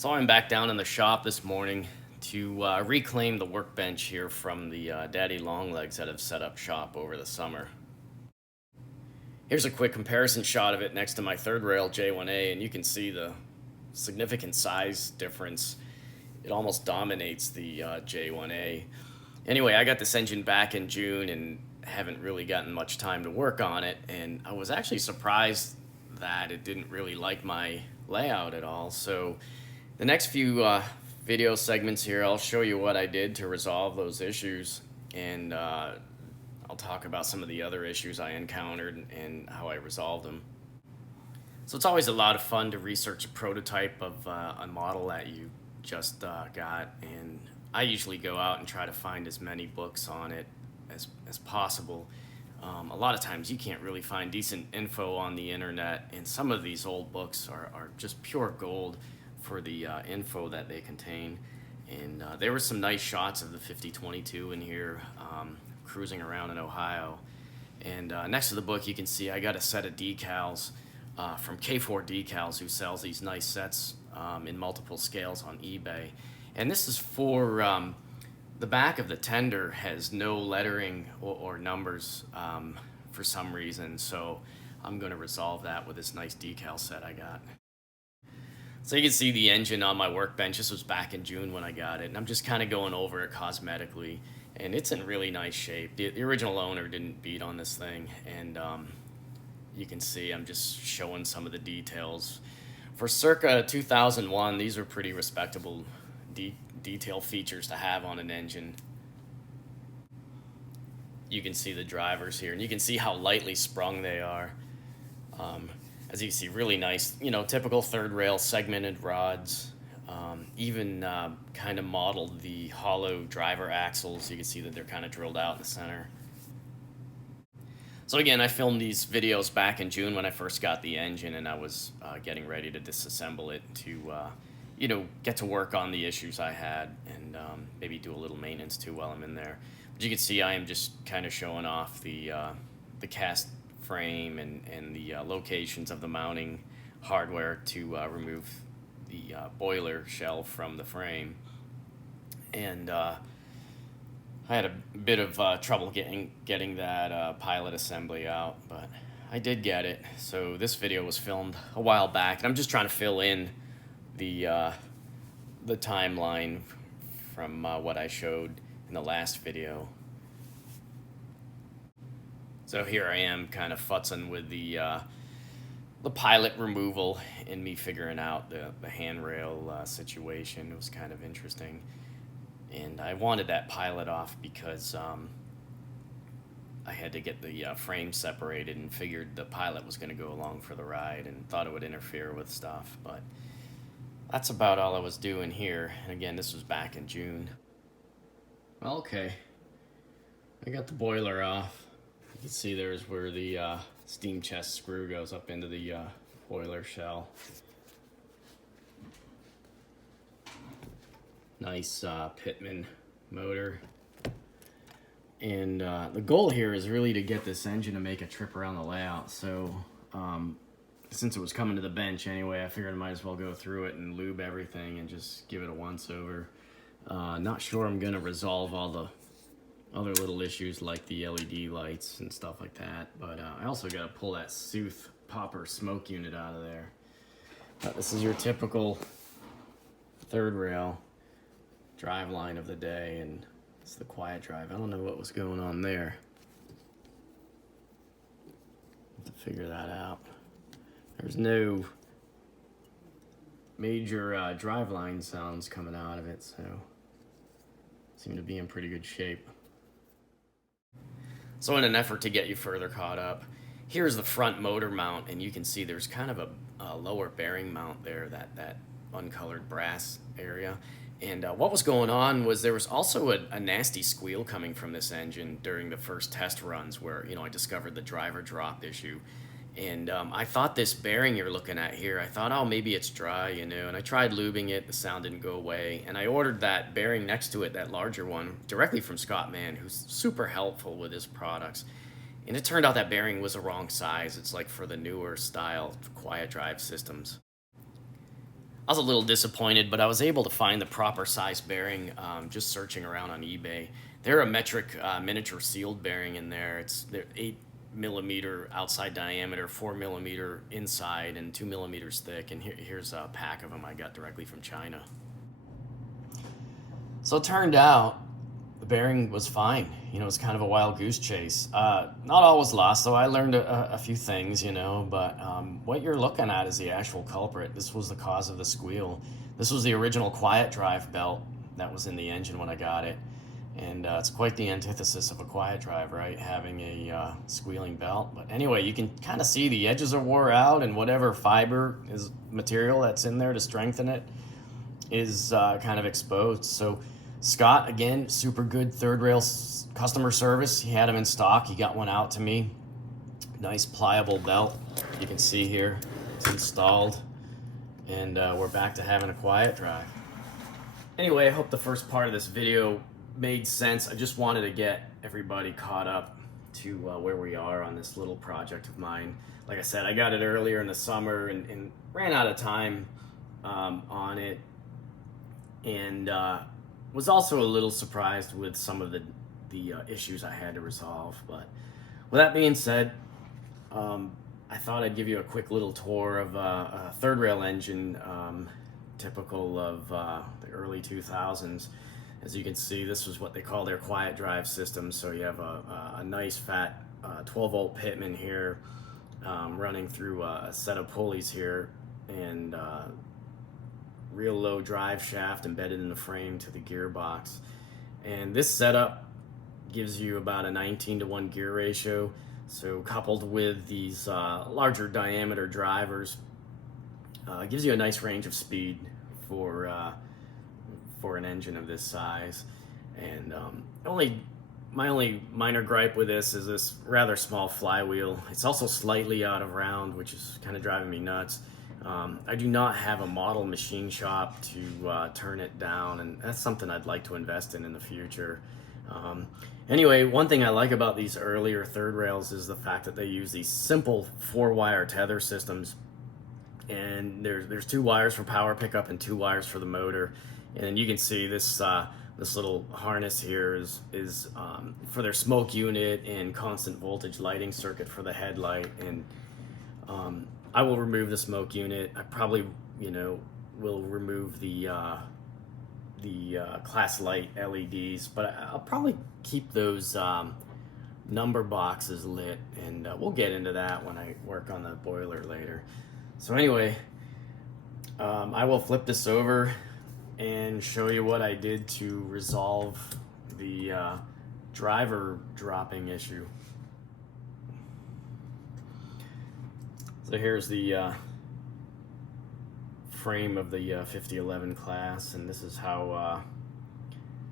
So I'm back down in the shop this morning to reclaim the workbench here from the daddy longlegs that have set up shop over the summer. Here's a quick comparison shot of it next to my third rail J1a, and you can see the significant size difference. It almost dominates the J1a. Anyway, I got this engine back in June and haven't really gotten much time to work on it, and I was actually surprised that it didn't really like my layout at all. So the next few video segments here, I'll show you what I did to resolve those issues, and I'll talk about some of the other issues I encountered and how I resolved them. So it's always a lot of fun to research a prototype of a model that you just got, and I usually go out and try to find as many books on it as possible. A lot of times you can't really find decent info on the internet, and some of these old books are just pure gold for the info that they contain. And there were some nice shots of the 5022 in here, cruising around in Ohio. And next to the book you can see I got a set of decals from K4 Decals, who sells these nice sets in multiple scales on eBay. And this is for the back of the tender has no lettering or numbers for some reason, so I'm going to resolve that with this nice decal set I got. So you can see the engine on my workbench. This was back in June when I got it, and I'm just kind of going over it cosmetically, and it's in really nice shape. The original owner didn't beat on this thing, and you can see I'm just showing some of the details. For circa 2001, these are pretty respectable detail features to have on an engine. You can see the drivers here, and you can see how lightly sprung they are. As you can see, really nice, typical third rail segmented rods. Even kind of modeled the hollow driver axles. You can see that they're kind of drilled out in the center. So again, I filmed these videos back in June when I first got the engine, and I was getting ready to disassemble it to get to work on the issues I had, and maybe do a little maintenance too while I'm in there. But you can see I am just kind of showing off the cast frame and the locations of the mounting hardware to remove the boiler shell from the frame. And I had a bit of trouble getting that pilot assembly out, but I did get it. So this video was filmed a while back, and I'm just trying to fill in the timeline from what I showed in the last video. So here I am kind of futzing with the pilot removal and me figuring out the handrail situation. It was kind of interesting, and I wanted that pilot off because I had to get the frame separated, and figured the pilot was going to go along for the ride and thought it would interfere with stuff. But that's about all I was doing here. And again, this was back in June. Okay, I got the boiler off. You can see there's where the steam chest screw goes up into the boiler shell. Nice Pitman motor. And the goal here is really to get this engine to make a trip around the layout. So since it was coming to the bench anyway, I figured I might as well go through it and lube everything and just give it a once over. Not sure I'm going to resolve all the other little issues like the LED lights and stuff like that, but I also got to pull that Sooth popper smoke unit out of there. This is your typical third rail Driveline of the day, and it's the quiet drive. I don't know what was going on there. Have to figure that out. There's no major Driveline sounds coming out of it, so seem to be in pretty good shape. So in an effort to get you further caught up, here's the front motor mount, and you can see there's kind of a lower bearing mount there, that uncolored brass area. And what was going on was there was also a nasty squeal coming from this engine during the first test runs where, I discovered the driver drop issue. And I thought this bearing you're looking at here, I thought, oh, maybe it's dry, and I tried lubing it, the sound didn't go away, and I ordered that bearing next to it, that larger one, directly from Scott Mann, who's super helpful with his products. And it turned out that bearing was the wrong size. It's like for the newer style quiet drive systems. I was a little disappointed, but I was able to find the proper size bearing just searching around on eBay. They're a metric miniature sealed bearing in there. They're 8 millimeter outside diameter, 4 millimeter inside, and 2 millimeters thick. And here's a pack of them I got directly from China. So it turned out the bearing was fine. You know, it's kind of a wild goose chase. Not all was lost, though. I learned a few things, you know, but what you're looking at is the actual culprit. This was the cause of the squeal. This was the original quiet drive belt that was in the engine when I got it. And it's quite the antithesis of a quiet drive, right? Having a squealing belt. But anyway, you can kind of see the edges are wore out, and whatever fiber is material that's in there to strengthen it is kind of exposed. So Scott, again, super good third rail customer service. He had them in stock. He got one out to me. Nice pliable belt. You can see here it's installed, and we're back to having a quiet drive. Anyway, I hope the first part of this video made sense. I just wanted to get everybody caught up to where we are on this little project of mine. Like I said, I got it earlier in the summer and ran out of time on it, and was also a little surprised with some of the issues I had to resolve. But with that being said, I thought I'd give you a quick little tour of a third rail engine, typical of the early 2000s. As you can see, this was what they call their quiet drive system. So you have a nice fat 12 volt pitman here running through a set of pulleys here, and real low drive shaft embedded in the frame to the gearbox. And this setup gives you about a 19-to-1 gear ratio. So coupled with these larger diameter drivers, gives you a nice range of speed for an engine of this size. And my only minor gripe with this is this rather small flywheel. It's also slightly out of round, which is kind of driving me nuts. I do not have a model machine shop to turn it down, and that's something I'd like to invest in the future. Anyway, one thing I like about these earlier third rails is the fact that they use these simple 4-wire tether systems, and there's 2 wires for power pickup and 2 wires for the motor. And you can see this this little harness here is for their smoke unit and constant voltage lighting circuit for the headlight. And I will remove the smoke unit. I probably, you know, will remove the class light LEDs, but I'll probably keep those number boxes lit, and we'll get into that when I work on the boiler later. So anyway, I will flip this over and show you what I did to resolve the driver dropping issue. So here's the frame of the 5011 class, and this is how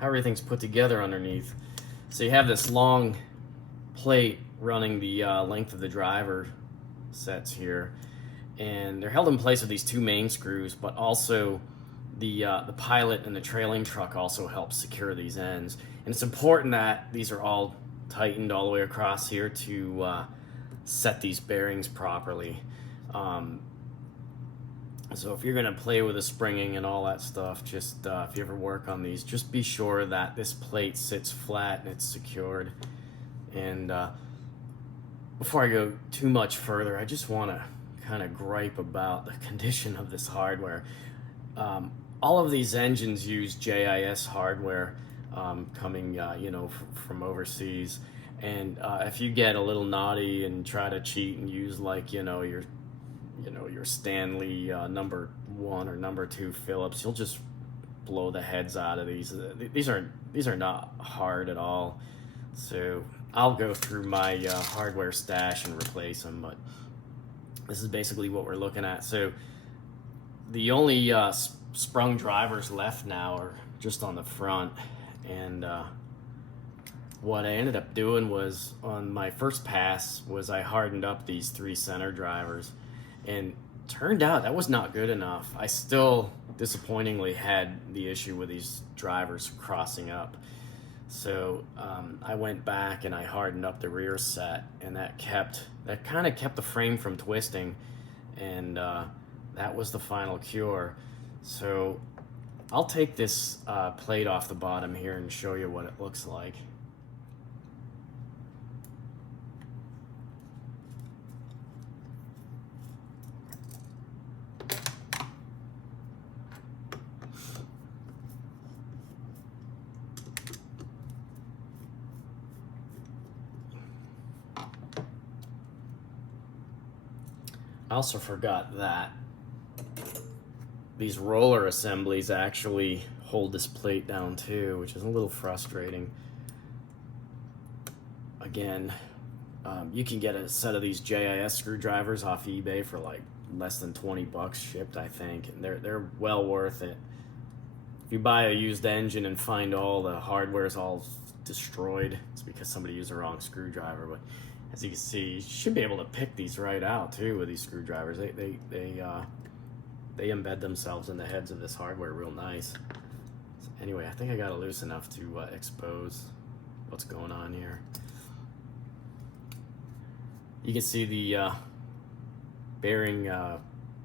everything's put together underneath. So you have this long plate running the length of the driver sets here, and they're held in place with these 2 main screws, but also the pilot and the trailing truck also helps secure these ends. And it's important that these are all tightened all the way across here to set these bearings properly. So if you're going to play with the springing and all that stuff, just if you ever work on these, just be sure that this plate sits flat and it's secured. And before I go too much further, I just want to kind of gripe about the condition of this hardware. All of these engines use JIS hardware coming from overseas. And if you get a little naughty and try to cheat and use like your Stanley number 1 or number 2 Phillips, you'll just blow the heads out of these. These are not hard at all. So I'll go through my hardware stash and replace them. But this is basically what we're looking at. So the only sprung drivers left now are just on the front, and what I ended up doing was, on my first pass, was I hardened up these 3 center drivers, and turned out that was not good enough. I still disappointingly had the issue with these drivers crossing up. So I went back and I hardened up the rear set, and that kind of kept the frame from twisting, and that was the final cure. So I'll take this plate off the bottom here and show you what it looks like. I also forgot that these roller assemblies actually hold this plate down too, which is a little frustrating. Again, you can get a set of these JIS screwdrivers off eBay for like less than 20 bucks shipped, I think, and they're well worth it. If you buy a used engine and find all the hardware's all destroyed, it's because somebody used the wrong screwdriver. But as you can see, you should be able to pick these right out too with these screwdrivers. They embed themselves in the heads of this hardware real nice. So anyway, I think I got it loose enough to expose what's going on here. You can see the bearing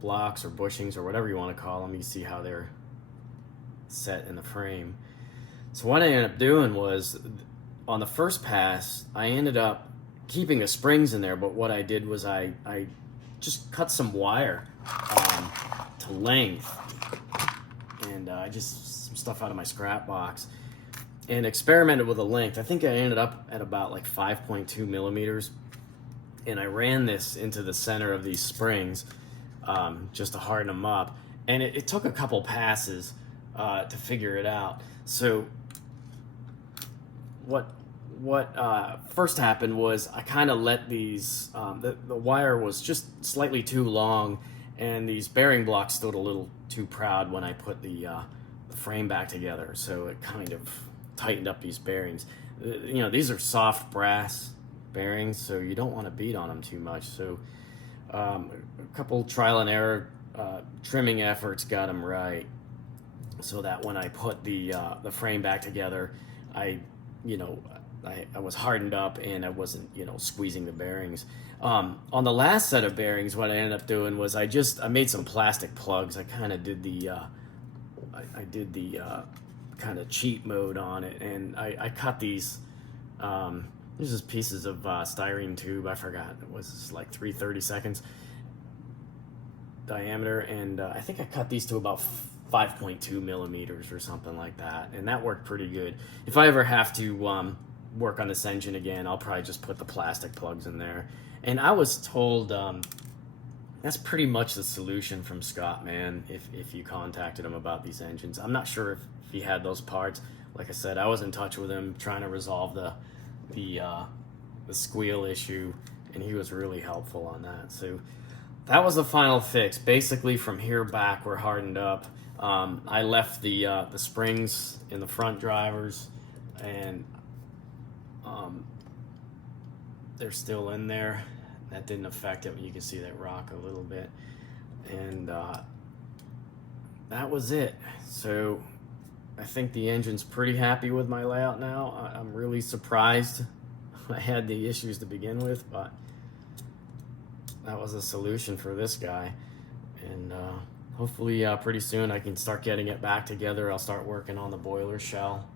blocks or bushings or whatever you want to call them. You see how they're set in the frame. So what I ended up doing was, on the first pass, I ended up keeping the springs in there, but what I did was I just cut some wire to length, and I just some stuff out of my scrap box and experimented with the length. I think I ended up at about like 5.2 millimeters, and I ran this into the center of these springs just to harden them up, and it took a couple passes to figure it out. So what first happened was I kind of let these, the wire was just slightly too long, and these bearing blocks stood a little too proud when I put the frame back together, so it kind of tightened up these bearings. You know, these are soft brass bearings, so you don't want to beat on them too much. So a couple trial and error trimming efforts got them right, so that when I put the frame back together, I was hardened up and I wasn't, squeezing the bearings. On the last set of bearings, what I ended up doing was I made some plastic plugs. I kind of did the kind of cheat mode on it, and I cut these. These just pieces of styrene tube. I forgot, it was like 3/32 diameter, and I think I cut these to about 5.2 millimeters or something like that, and that worked pretty good. If I ever have to work on this engine again, I'll probably just put the plastic plugs in there. And I was told that's pretty much the solution from Scott, man, if you contacted him about these engines. I'm not sure if he had those parts. Like I said, I was in touch with him trying to resolve the squeal issue, and he was really helpful on that. So that was the final fix. Basically, from here back, we're hardened up. I left the springs in the front drivers, and they're still in there. That didn't affect it. You can see that rock a little bit, and that was it. So I think the engine's pretty happy with my layout now. I'm really surprised I had the issues to begin with, but that was a solution for this guy. And hopefully pretty soon I can start getting it back together. I'll start working on the boiler shell,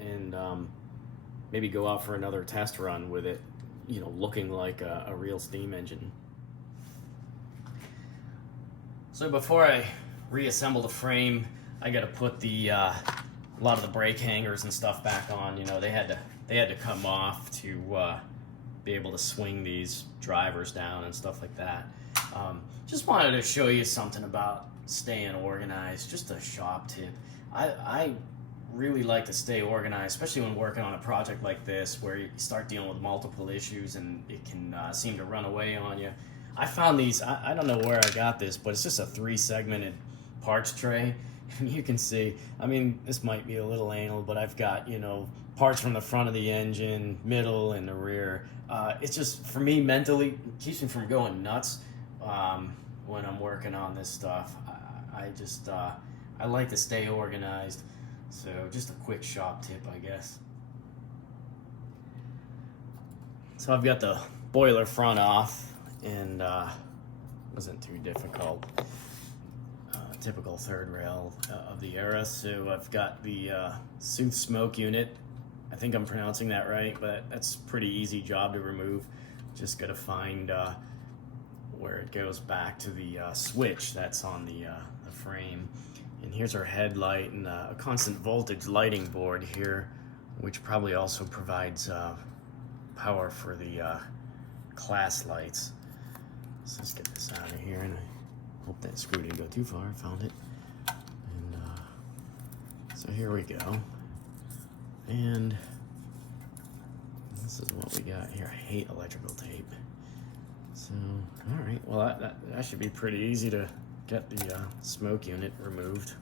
and maybe go out for another test run with it, looking like a real steam engine. So before I reassemble the frame, I got to put a lot of the brake hangers and stuff back on. They had to come off to be able to swing these drivers down and stuff like that. Just wanted to show you something about staying organized. Just a shop tip. I really like to stay organized, especially when working on a project like this, where you start dealing with multiple issues and it can seem to run away on you. I found these. I don't know where I got this, but it's just a 3-segmented parts tray. And you can see, this might be a little anal, but I've got, parts from the front of the engine, middle, and the rear. It's just, for me, mentally, it keeps me from going nuts when I'm working on this stuff. I like to stay organized. So just a quick shop tip, I guess. So I've got the boiler front off, and wasn't too difficult typical third rail of the era. So I've got the Sooth smoke unit. I think I'm pronouncing that right, but that's a pretty easy job to remove. Just got to find where it goes back to the switch that's on the frame. And here's our headlight and a constant voltage lighting board here, which probably also provides power for the class lights. So let's get this out of here, and I hope that screw didn't go too far. I found it. And so here we go. And this is what we got here. I hate electrical tape. So, all right, well, that should be pretty easy to get the smoke unit removed.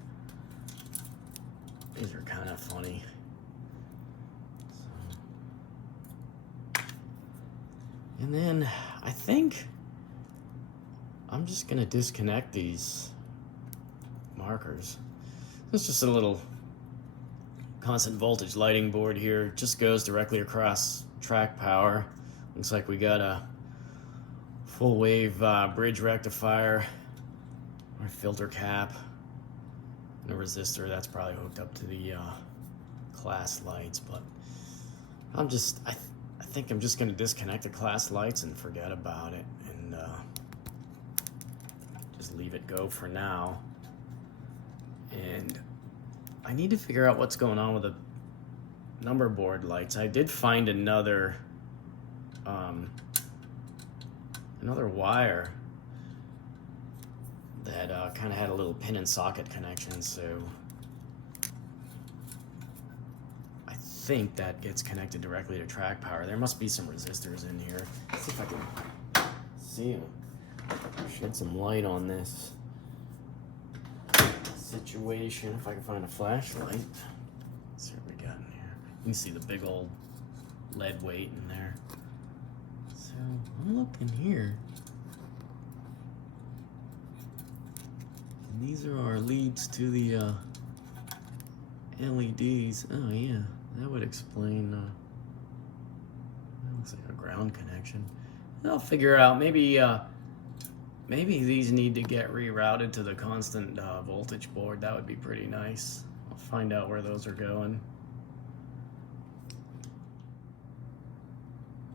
These are kind of funny. So. And then I think I'm just gonna disconnect these markers. It's just a little constant voltage lighting board here. It just goes directly across track power. Looks like we got a full wave bridge rectifier, or filter cap, and a resistor that's probably hooked up to the class lights. But I think I'm just gonna disconnect the class lights and forget about it, and just leave it go for now. And I need to figure out what's going on with the number board lights. I did find another wire that kind of had a little pin and socket connection, so I think that gets connected directly to track power. There must be some resistors in here. Let's see if I can see them. Shed some light on this situation, if I can find a flashlight. Let's see what we got in here. You can see the big old lead weight in there. So I'm looking here. And these are our leads to the LEDs. Oh yeah, that would explain. That looks like a ground connection. I'll figure out, maybe these need to get rerouted to the constant voltage board. That would be pretty nice. I'll find out where those are going.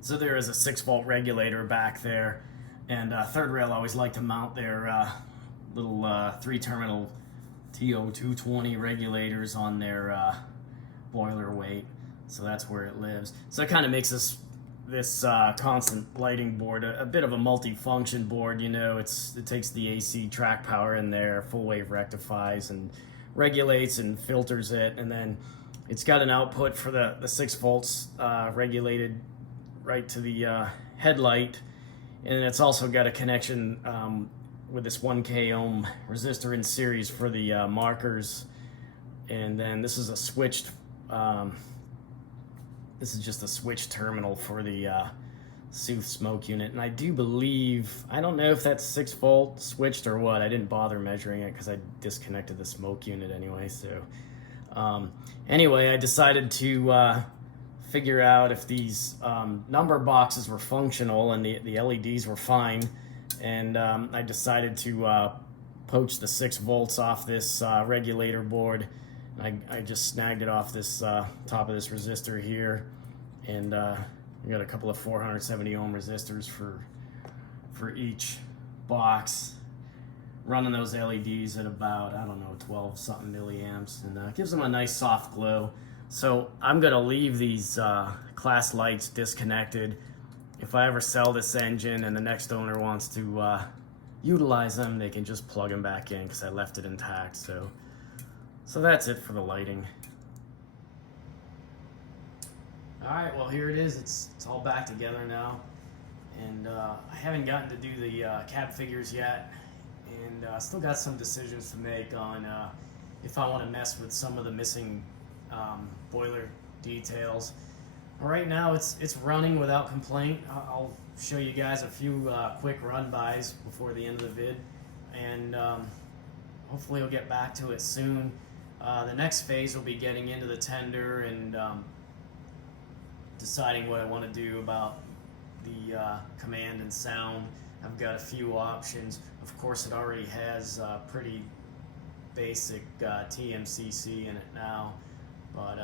So there is a 6-volt regulator back there, and third rail always like to mount their little 3-terminal TO220 regulators on their boiler weight. So that's where it lives. So that kind of makes this constant lighting board a bit of a multi-function board. You know, it takes the AC track power in there, full wave rectifies and regulates and filters it, and then it's got an output for the 6 volts regulated right to the headlight, and it's also got a connection with this 1K ohm resistor in series for the markers. And then this is a switched this is just a switch terminal for the Sooth smoke unit. And I do believe, I don't know if that's 6 volt switched or what. I didn't bother measuring it because I disconnected the smoke unit anyway. So anyway, I decided to figure out if these number boxes were functional and the LEDs were fine. And I decided to poach the 6 volts off this regulator board. I just snagged it off this top of this resistor here, and we got a couple of 470 ohm resistors for each box, running those LEDs at about, I don't know, 12 something milliamps, and gives them a nice soft glow. So I'm gonna leave these class lights disconnected. If I ever sell this engine and the next owner wants to utilize them, they can just plug them back in because I left it intact. So that's it for the lighting. All right, well, here it is. It's all back together now. And I haven't gotten to do the cab figures yet. And still got some decisions to make on if I want to mess with some of the missing boiler details. Right now it's running without complaint. I'll show you guys a few quick run-bys before the end of the vid. And hopefully we'll get back to it soon. The next phase will be getting into the tender and deciding what I want to do about the command and sound. I've got a few options. Of course, it already has pretty basic TMCC in it now, but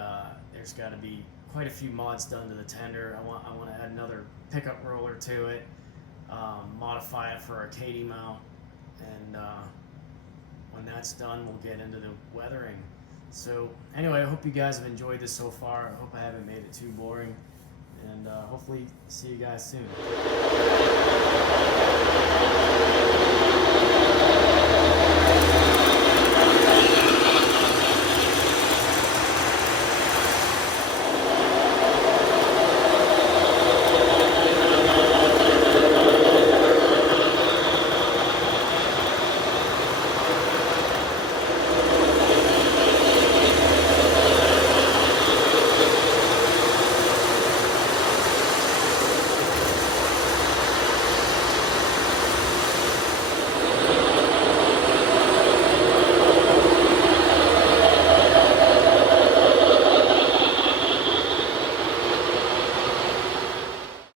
there's got to be quite a few mods done to the tender. I want to add another pickup roller to it, modify it for a Katy mount, and when that's done, we'll get into the weathering. So anyway, I hope you guys have enjoyed this so far. I hope I haven't made it too boring, and hopefully see you guys soon.